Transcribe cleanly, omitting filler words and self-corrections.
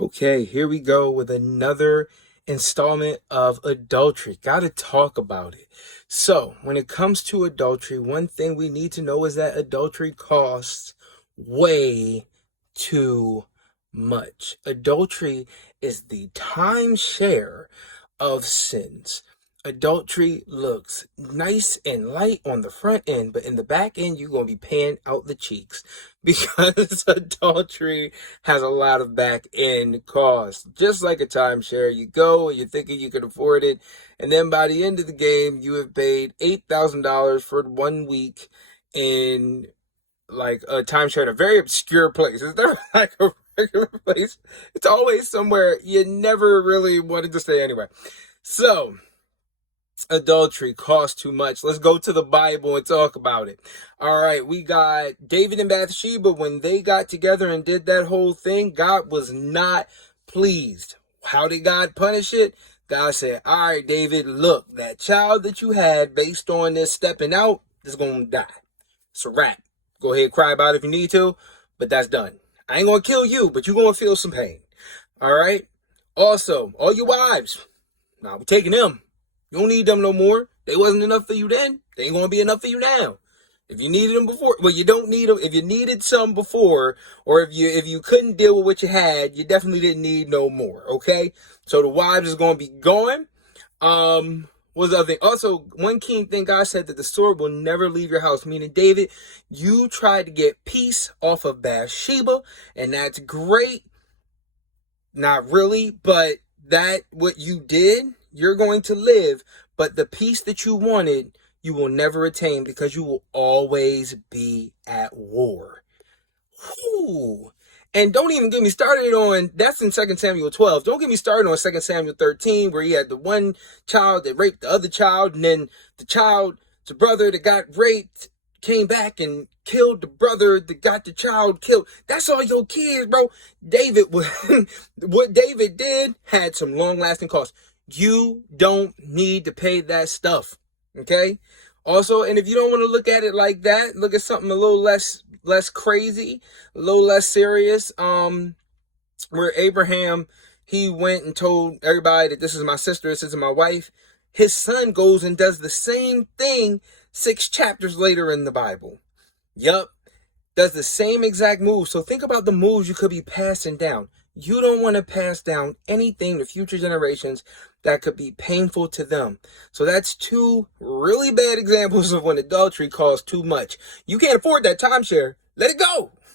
Okay, here we go with another installment of adultery. Gotta talk about it. So, when it comes to adultery, one thing we need to know is that adultery costs way too much. Adultery is the timeshare of sins. Adultery looks nice and light on the front end, but in the back end, you're going to be paying out the cheeks because adultery has a lot of back end costs. Just like a timeshare, you go and you're thinking you can afford it, and then by the end of the game, you have paid $8,000 for 1 week in like a timeshare in a very obscure place. It's never like a regular place. It's always somewhere you never really wanted to stay anyway. So, adultery costs too much. Let's go to the Bible and talk about it. All right, we got David and Bathsheba. When they got together and did that whole thing, God was not pleased. How did God punish it? God said, all right, David, look, that child that you had based on this stepping out is going to die. It's a wrap. Go ahead, cry about it if you need to, but that's done. I ain't going to kill you, but you're going to feel some pain. All right? Also, all your wives, now we're taking them. You don't need them no more. They wasn't enough for you then. They ain't going to be enough for you now. If you needed them before, well, you don't need them. If you needed some before, or if you couldn't deal with what you had, you definitely didn't need no more, okay? So the wives is going to be going. What's the other thing? Also, one key thing God said that the sword will never leave your house. Meaning, David, you tried to get peace off of Bathsheba, and that's great. Not really, but that what you did, you're going to live. But the peace that you wanted, you will never attain because you will always be at war. Whew. And don't even get me started on, that's in 2 Samuel 12. Don't get me started on 2 Samuel 13, where he had the one child that raped the other child, and then the brother that got raped came back and killed the brother that got the child killed. That's all your kids, bro. What David did had some long-lasting costs. You don't need to pay that stuff, okay? Also, and if you don't want to look at it like that, look at something a little less crazy, a little less serious. Where Abraham, he went and told everybody that this is my sister, this is my wife. His son goes and does the same thing 6 chapters later in the Bible. Yup, does the same exact move. So think about the moves you could be passing down. You don't want to pass down anything to future generations that could be painful to them. So that's 2 really bad examples of when adultery costs too much. You can't afford that timeshare. Let it go.